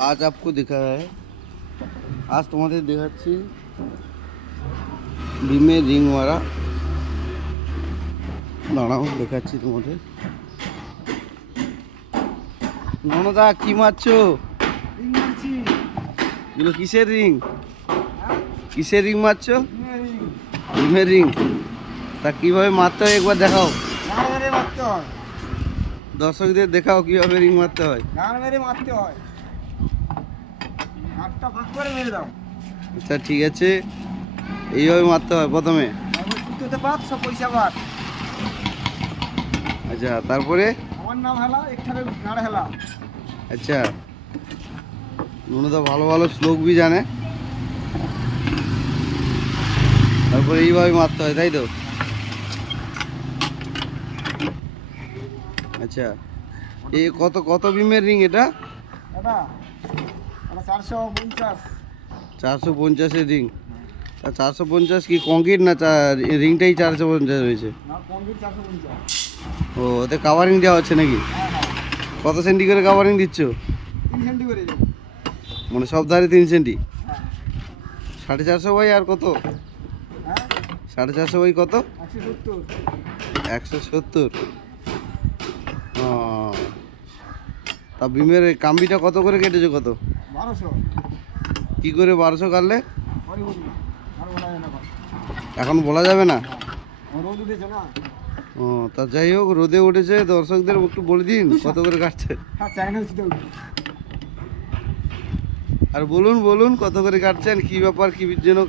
आज आपको दिखा है, आज तुम्हारे देखाচ্ছি ডিমে রিং মারা। দাঁড়াও দেখাচ্ছি তোমাদের। ননদা কি মারছো? এগুলো কিসের রিং? কিসের রিং মারছো? ডিমের রিং। তা কিভাবে মারতে হয় একবার দেখাও, দর্শকদের দেখাও কিভাবে রিং মারতে হয়। আচ্ছা ঠিক আছে, এইভাবে মারতে হয় প্রথমে। আচ্ছা তারপরে? আচ্ছা ননদা ভালো ভালো শ্লোক বি জানে। তারপরে এইভাবে মারতে হয় তাই তো? আচ্ছা এই কত কত বিমের রিং এটা? 450-এর রিং। 450 কি কংক্রিট না রিংটাই 450 হয়েছে? ও ওতে কাভারিং দেওয়া হচ্ছে নাকি? কত সেন্টি করে কাভারিং দিচ্ছ? 3 সেন্টি করে। মানে সব ধারে 3 সেন্টি? 450 বাই আর কত? 450 বাই কত? 170। ও তা বিমের কাম্বিটা কত করে কেটেছো? কত? 1200। কি করে 1200 কাটলে? এখন বলা যাবে না। রোদ উঠেছে না। ও তা যাই হোক, রোদে উঠেছে, দর্শকদের একটু বলে দিন কত করে কাটছে। আর বলুন বলুন কত করে কাটছেন, কি ব্যাপার, কি জন্য?